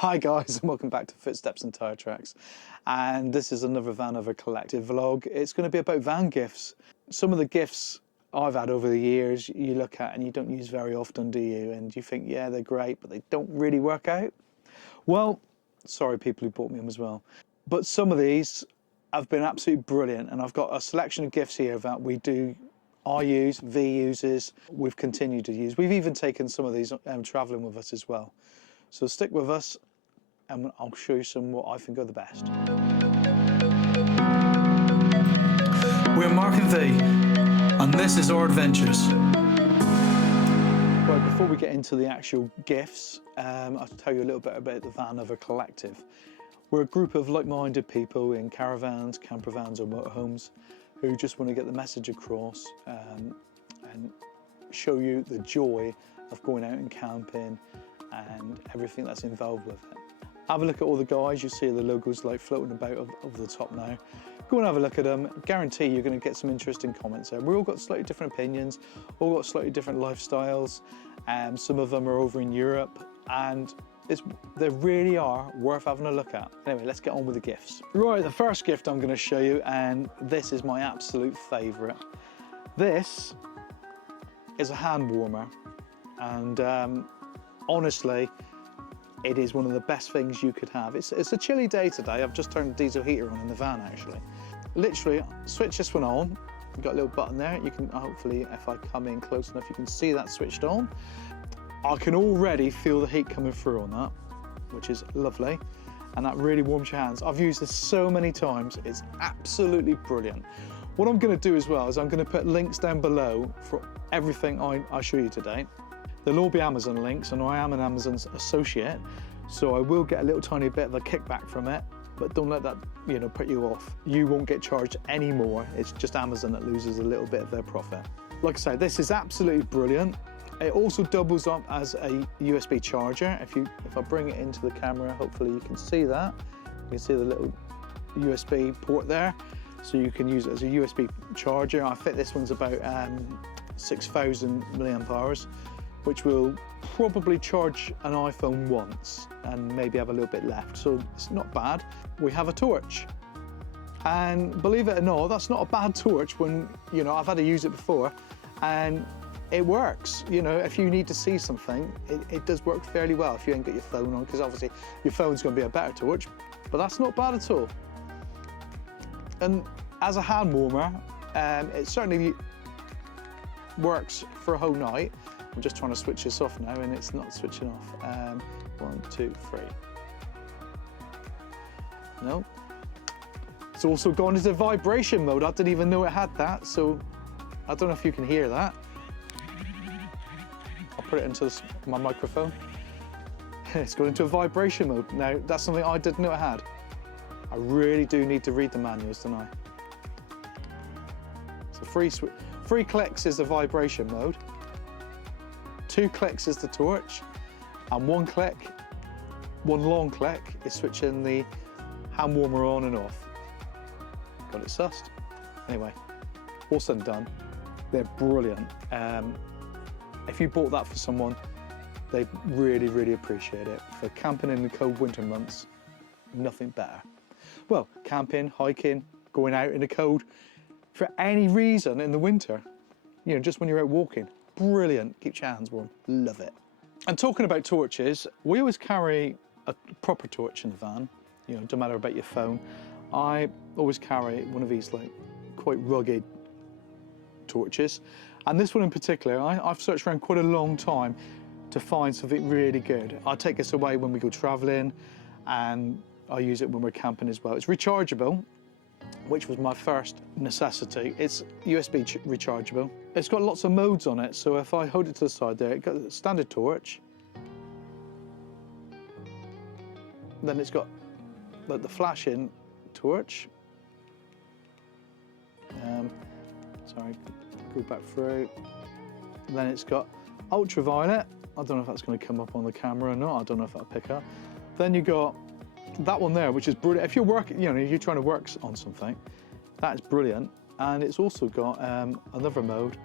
Hi guys, and welcome back to Footsteps and Tyretracks. And this is another Vanother Collective vlog. It's going to be about van gifts. Some of the gifts I've had over the years, you look at and you don't use very often, do you? And you think, yeah, they're great, but they don't really work out. Well, sorry people who bought me them as well. But some of these have been absolutely brilliant. And I've got a selection of gifts here that I use, V uses, we've continued to use. We've even taken some of these traveling with us as well. So stick with us and I'll show you some what I think are the best. We're Mark and V, and this is our adventures. Right, before we get into the actual gifts, I'll tell you a little bit about the Vanother Collective. We're a group of like-minded people in caravans, camper vans or motorhomes who just want to get the message across and show you the joy of going out and camping and everything that's involved with it. Have a look at all the guys, you see the logos like floating about over the top now. Go and have a look at them. Guarantee you're going to get some interesting comments there. We've all got slightly different opinions, all got slightly different lifestyles. Some of them are over in Europe and they really are worth having a look at. Anyway, let's get on with the gifts. Right, the first gift I'm going to show you, and this is my absolute favourite. This is a hand warmer, and honestly, it is one of the best things you could have. It's a chilly day today. I've just turned the diesel heater on in the van actually. Literally, switch this one on. You've got a little button there. You can hopefully, if I come in close enough, you can see that switched on. I can already feel the heat coming through on that, which is lovely. And that really warms your hands. I've used this so many times. It's absolutely brilliant. What I'm gonna do as well is I'm gonna put links down below for everything I show you today. They'll all be Amazon links, and I am an Amazon associate, so I will get a little tiny bit of a kickback from it, but don't let that, put you off. You won't get charged any more. It's just Amazon that loses a little bit of their profit. Like I say, this is absolutely brilliant. It also doubles up as a USB charger. If I bring it into the camera, hopefully you can see that. You can see the little USB port there, so you can use it as a USB charger. I think this one's about 6,000 milliamp hours. Which will probably charge an iPhone once and maybe have a little bit left, so it's not bad. We have a torch, and believe it or not, that's not a bad torch when, I've had to use it before, and it works. If you need to see something, it does work fairly well if you ain't got your phone on, because obviously your phone's going to be a better torch, but that's not bad at all. And as a hand warmer, it certainly works for a whole night. I'm just trying to switch this off now and it's not switching off. 1, 2, 3. No. It's also gone into vibration mode. I didn't even know it had that, so I don't know if you can hear that. I'll put it into my microphone. It's gone into a vibration mode. Now, that's something I didn't know it had. I really do need to read the manuals, don't I? So 3 clicks is the vibration mode. 2 clicks is the torch, and 1 long click is switching the hand warmer on and off. Got it sussed. Anyway, all said and done, they're brilliant. If you bought that for someone, they really, really appreciate it. For camping in the cold winter months, nothing better. Well, camping, hiking, going out in the cold, for any reason in the winter, just when you're out walking. Brilliant, keeps your hands warm, love it. And talking about torches, we always carry a proper torch in the van, no matter about your phone. I always carry one of these quite rugged torches. And this one in particular, I've searched around quite a long time to find something really good. I take this away when we go traveling, and I use it when we're camping as well. It's rechargeable, which was my first necessity. It's USB rechargeable. It's got lots of modes on it, so if I hold it to the side there, it's got a standard torch. Then it's got the flashing torch. Sorry, go back through. Then it's got ultraviolet. I don't know if that's going to come up on the camera or not. I don't know if that'll pick up. Then you got that one there, which is brilliant. If you're working, if you're trying to work on something, that is brilliant. And it's also got another mode,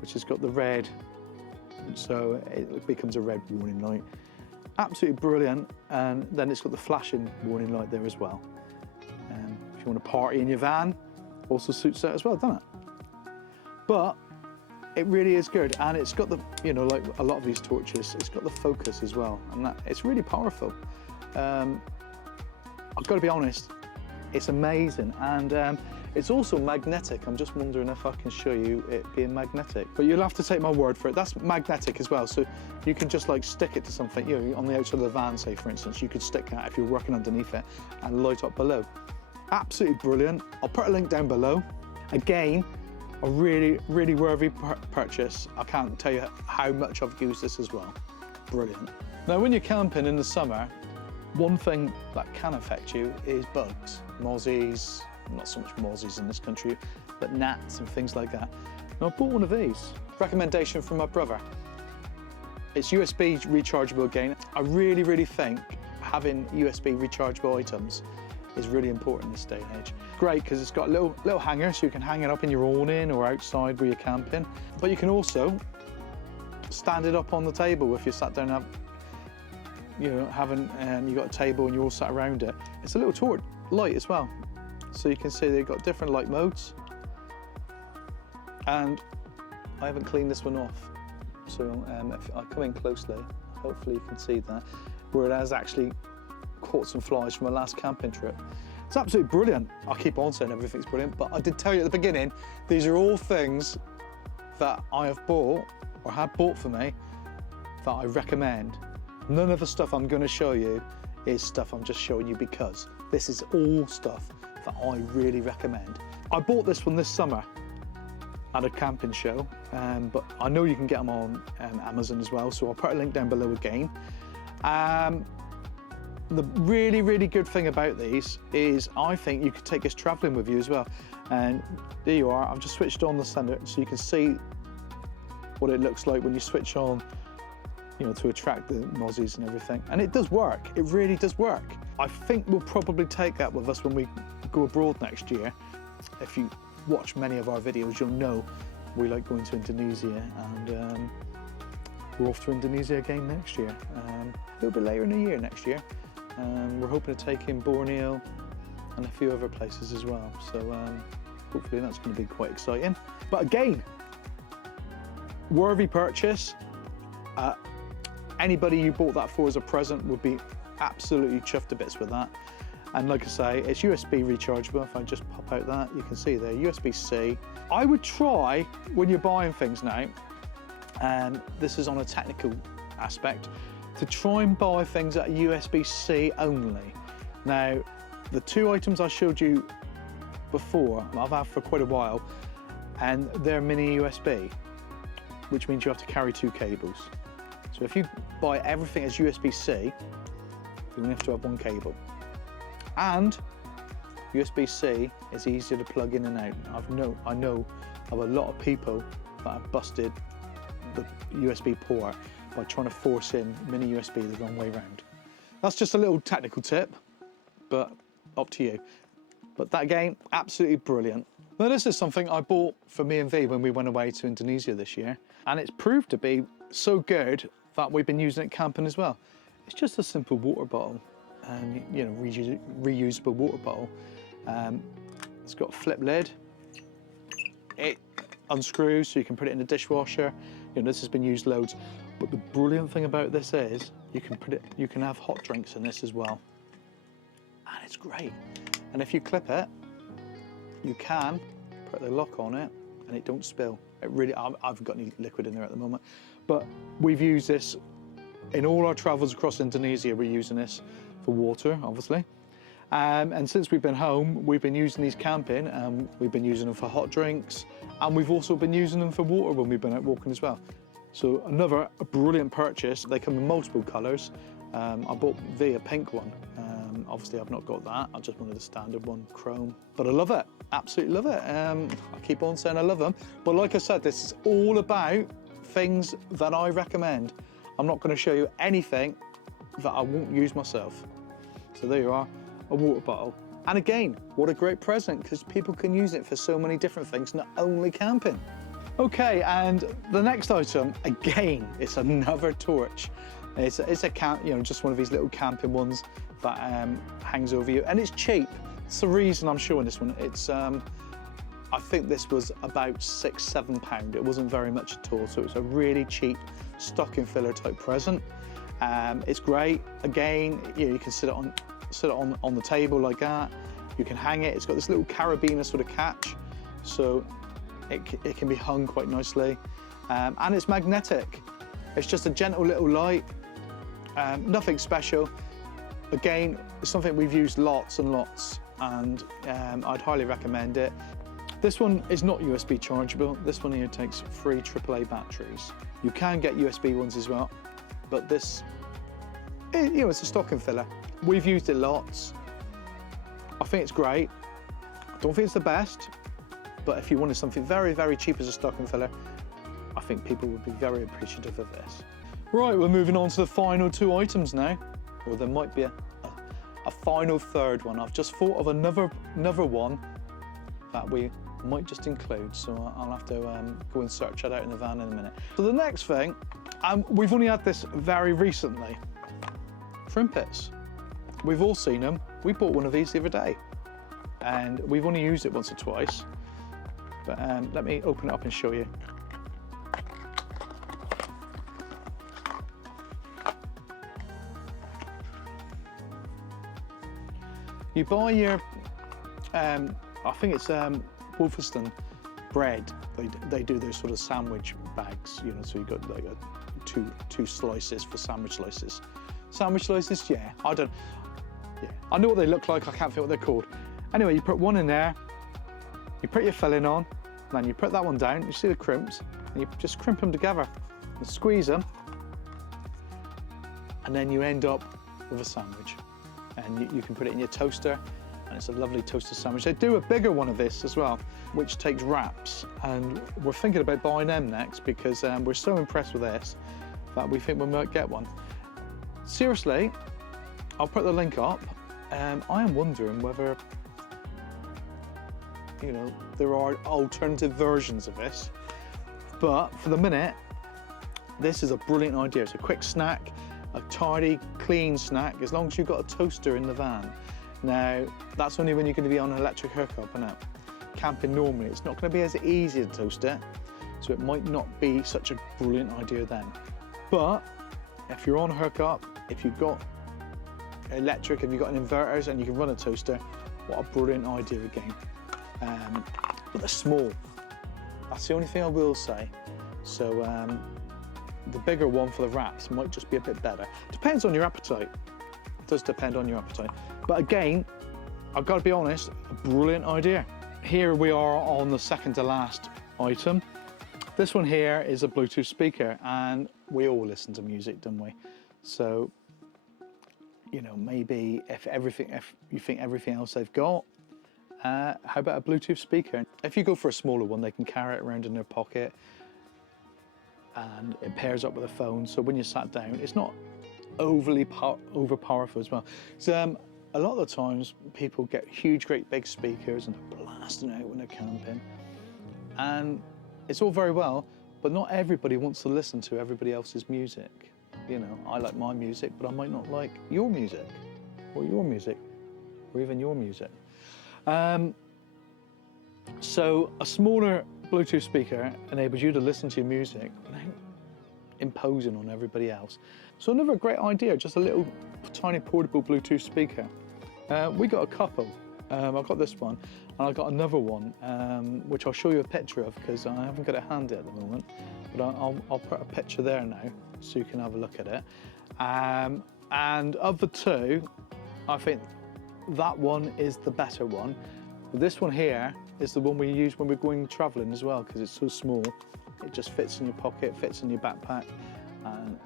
which has got the red, so it becomes a red warning light. Absolutely brilliant. And then it's got the flashing warning light there as well. If you want to party in your van, also suits that as well, doesn't it? But it really is good, and it's got the, you know, like a lot of these torches, it's got the focus as well, and that it's really powerful. I've got to be honest, it's amazing, and it's also magnetic. I'm just wondering if I can show you it being magnetic, but you'll have to take my word for it. That's magnetic as well, so you can just like stick it to something, you know, on the outside of the van, say for instance, you could stick that if you're working underneath it and light up below. Absolutely brilliant. I'll put a link down below. Again, a really, really worthy purchase. I can't tell you how much I've used this as well. Brilliant. Now, when you're camping in the summer, one thing that can affect you is bugs, mozzies, not so much mozzies in this country, but gnats and things like that. Now, I bought one of these. Recommendation from my brother. It's USB rechargeable again. I really, really think having USB rechargeable items is really important in this day and age. Great, because it's got a little hanger, so you can hang it up in your awning or outside where you're camping. But you can also stand it up on the table if you sat down and you got a table and you're all sat around it. It's a little torch light as well, so you can see they've got different light modes. And I haven't cleaned this one off, so if I come in closely, hopefully you can see that, where it has actually caught some flies from my last camping trip. It's absolutely brilliant. I keep on saying everything's brilliant, but I did tell you at the beginning, these are all things that I have bought or had bought for me that I recommend. None of the stuff I'm going to show you is stuff I'm just showing you because this is all stuff that I really recommend. I bought this one this summer at a camping show, but I know you can get them on Amazon as well, so I'll put a link down below again. The really, really good thing about these is I think you could take this traveling with you as well. And there you are, I've just switched on the sender so you can see what it looks like when you switch on, you know, to attract the mozzies and everything. And it does work, it really does work. I think we'll probably take that with us when we go abroad next year. If you watch many of our videos, you'll know we like going to Indonesia, and we're off to Indonesia again next year. A little bit later in the year next year. We're hoping to take in Borneo and a few other places as well. So hopefully that's going to be quite exciting. But again, worthy purchase. Anybody you bought that for as a present would be absolutely chuffed to bits with that. And like I say, it's USB rechargeable. If I just pop out that, you can see there, USB-C. I would try, when you're buying things now, and this is on a technical aspect, to try and buy things that are USB-C only. Now, the two items I showed you before, I've had for quite a while, and they're mini USB, which means you have to carry two cables. So if you buy everything as USB-C, you only have to have one cable. And USB-C is easier to plug in and out. I know of a lot of people that have busted the USB port by trying to force in mini USB the wrong way around. That's just a little technical tip, but up to you. But that again, absolutely brilliant. Now this is something I bought for me and V when we went away to Indonesia this year, and it's proved to be so good that we've been using it camping as well. It's just a simple water bottle, and you know, reusable water bottle. It's got a flip lid. It unscrews so you can put it in the dishwasher. You know, this has been used loads. But the brilliant thing about this is you can have hot drinks in this as well. And it's great. And if you clip it, you can put the lock on it and it don't spill. It really, I've got any liquid in there at the moment, but we've used this in all our travels across Indonesia. We're using this for water, obviously. And since we've been home, we've been using these camping, and we've been using them for hot drinks, and we've also been using them for water when we've been out walking as well. So another brilliant purchase. They come in multiple colours. I bought V a pink one. Obviously I've not got that. I just wanted the standard one, chrome. But I love it, absolutely love it. I keep on saying I love them. But like I said, this is all about things that I recommend. I'm not going to show you anything that I won't use myself. So there you are, a water bottle. And again, what a great present, because people can use it for so many different things, not only camping. Okay, and the next item, again, it's another torch. It's a camp, you know, just one of these little camping ones that hangs over you, and it's cheap. It's the reason I'm showing this one. It's I think this was about £6–7. It wasn't very much at all, so it's a really cheap stocking filler type present. It's great. Again, you know, you can sit it on the table like that. You can hang it. It's got this little carabiner sort of catch, so it can be hung quite nicely, and it's magnetic. It's just a gentle little light, nothing special. Again, it's something we've used lots and lots, and I'd highly recommend it. This one is not USB chargeable. This one here takes 3 AAA batteries. You can get USB ones as well, but this, you know, it's a stocking filler. We've used it lots. I think it's great. I don't think it's the best, but if you wanted something very, very cheap as a stocking filler, I think people would be very appreciative of this. Right, we're moving on to the final 2 items now. Or there might be a final third one. I've just thought of another one that we might just include, so I'll have to go and search that out in the van in a minute. So the next thing, we've only had this very recently. Crimpets. We've all seen them. We bought one of these the other day, and we've only used it once or twice. But let me open it up and show you. You buy your, I think it's Wolferston bread. They do their sort of sandwich bags, you know, so you've got like two slices for sandwich slices. Sandwich slices, yeah, I know what they look like, I can't think what they're called. Anyway, you put one in there, you put your filling on, and then you put that one down, you see the crimps, and you just crimp them together and squeeze them, and then you end up with a sandwich. And you can put it in your toaster, and it's a lovely toasted sandwich. They do a bigger one of this as well, which takes wraps, and we're thinking about buying them next because we're so impressed with this that we think we might get one. Seriously, I'll put the link up. I am wondering whether, you know, there are alternative versions of this, but for the minute, this is a brilliant idea. It's a quick snack, a tidy, clean snack, as long as you've got a toaster in the van. Now, that's only when you're going to be on an electric hookup, isn't it? Camping normally, it's not going to be as easy to toast it, so it might not be such a brilliant idea then. But if you're on a hookup, if you've got electric, if you've got an inverters and you can run a toaster, what a brilliant idea again. But they're small. That's the only thing I will say. So the bigger one for the wraps might just be a bit better. Depends on your appetite. It does depend on your appetite. But again, I've got to be honest, a brilliant idea. Here we are on the second to last item. This one here is a Bluetooth speaker, and we all listen to music, don't we? So, you know, maybe if you think everything else they've got, how about a Bluetooth speaker? If you go for a smaller one, they can carry it around in their pocket, and it pairs up with a phone, so when you're sat down, it's not overly overpowerful as well. So a lot of the times people get huge, great big speakers and they're blasting out when they're camping, and it's all very well, but not everybody wants to listen to everybody else's music. You know, I like my music, but I might not like your music, or your music, or even your music. So a smaller Bluetooth speaker enables you to listen to your music without imposing on everybody else. So another great idea, just a little tiny portable Bluetooth speaker. We got a couple. I've got this one, and I've got another one, which I'll show you a picture of because I haven't got it handy at the moment. But I'll put a picture there now so you can have a look at it. And of the two, I think that one is the better one. But this one here is the one we use when we're going traveling as well, because it's so small. It just fits in your pocket, fits in your backpack, and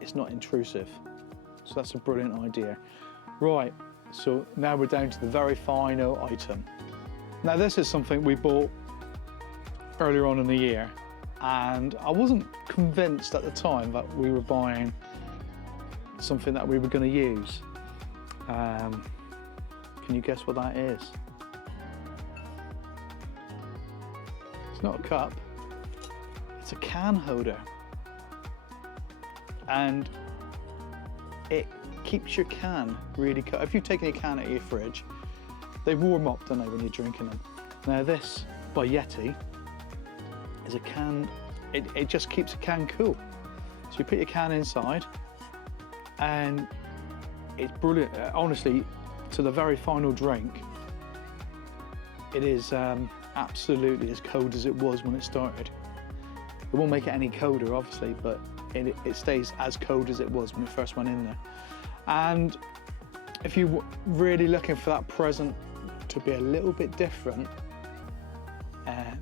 it's not intrusive. So that's a brilliant idea. Right, so now we're down to the very final item. Now this is something we bought earlier on in the year, and I wasn't convinced at the time that we were buying something that we were going to use. Can you guess what that is? It's not a cup, it's a can holder. And it keeps your can really cold. If you've taken your can out of your fridge, they warm up, don't they, when you're drinking them. Now this, by Yeti, is a can, it just keeps a can cool. So you put your can inside, and it's brilliant. Honestly, to the very final drink, it is absolutely as cold as it was when it started. It won't make it any colder, obviously, but it stays as cold as it was when it first went in there. And if you're really looking for that present to be a little bit different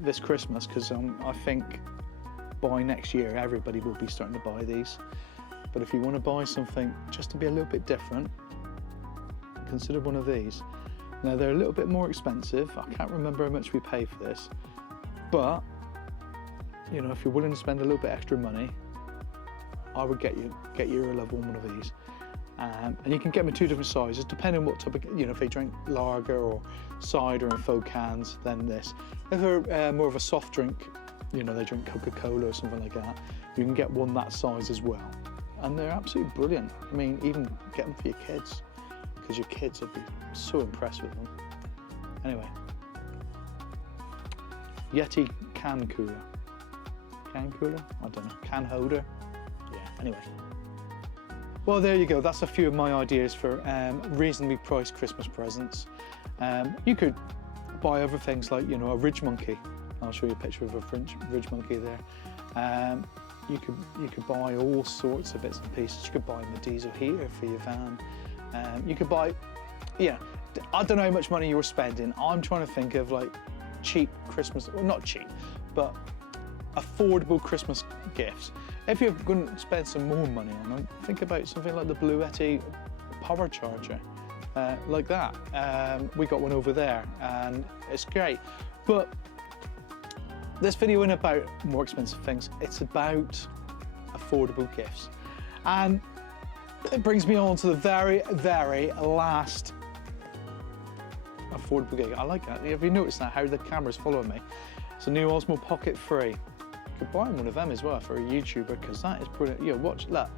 this Christmas, because I think by next year everybody will be starting to buy these. But if you want to buy something just to be a little bit different, consider one of these. Now they're a little bit more expensive. I can't remember how much we paid for this, but you know, if you're willing to spend a little bit extra money, I would get your loved one of these. And you can get them in 2 different sizes, depending on what type of, you know, if they drink lager or cider in faux cans, then this. If they're more of a soft drink, you know, they drink Coca-Cola or something like that, you can get one that size as well. And they're absolutely brilliant. I mean, even get them for your kids, because your kids will be so impressed with them. Anyway, Yeti can cooler. Can cooler? I don't know. Can holder? Yeah, anyway. Well, there you go. That's a few of my ideas for reasonably priced Christmas presents. You could buy other things like, you know, a ridge monkey. I'll show you a picture of a ridge monkey there. You could buy all sorts of bits and pieces. You could buy a diesel heater for your van. You could buy, yeah, I don't know how much money you're spending. I'm trying to think of like cheap Christmas, well, not cheap, but affordable Christmas gifts. If you're going to spend some more money on them, think about something like the Blue Yeti power charger, like that. We got one over there, and it's great. But this video isn't about more expensive things. It's about affordable gifts, and it brings me on to the very, very last affordable gift. I like that. Have you noticed that, how the camera's following me? It's a new Osmo Pocket 3. You could buy one of them as well for a YouTuber, because that is brilliant. You know, watch, look,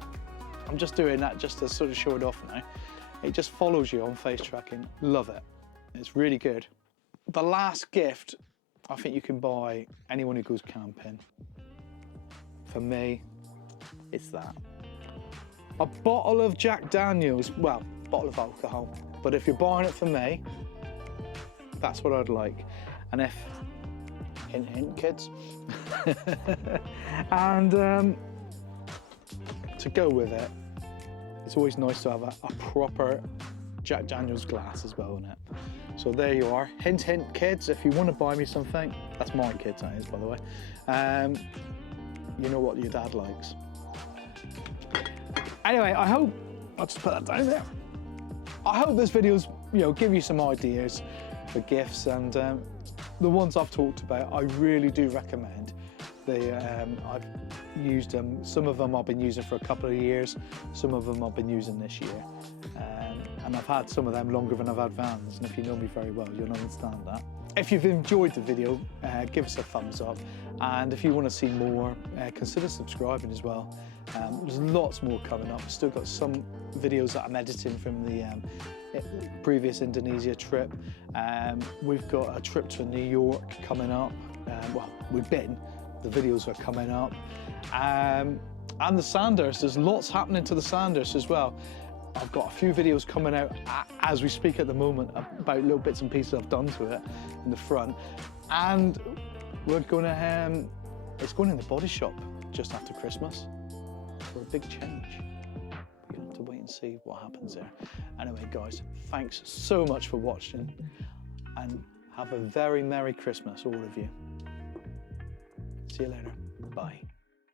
I'm just doing that just to sort of show it off now. It just follows you on face tracking. Love it. It's really good. The last gift I think you can buy anyone who goes camping. For me, it's that. A bottle of Jack Daniels, well, bottle of alcohol, but if you're buying it for me, that's what I'd like. And if, hint, hint, kids. And to go with it, it's always nice to have a proper Jack Daniels glass as well in it. So there you are. Hint, hint, kids, if you want to buy me something, that's my kids, that is, by the way. You know what your dad likes. Anyway, I hope, I'll just put that down there. I hope this video's, you know, give you some ideas for gifts, and the ones I've talked about, I really do recommend. I've used them. Some of them I've been using for a couple of years. Some of them I've been using this year. And I've had some of them longer than I've had Vans. And if you know me very well, you'll understand that. If you've enjoyed the video, give us a thumbs up. And if you want to see more, consider subscribing as well. There's lots more coming up. We've still got some videos that I'm editing from the previous Indonesia trip. We've got a trip to New York coming up. Well, we've been. The videos are coming up. And the Sandhurst, there's lots happening to the Sandhurst as well. I've got a few videos coming out as we speak at the moment about little bits and pieces I've done to it in the front. And we're gonna, it's going in the body shop just after Christmas for a big change. You're gonna have to wait and see what happens there. Anyway, guys, thanks so much for watching, and have a very Merry Christmas, all of you. See you later. Bye.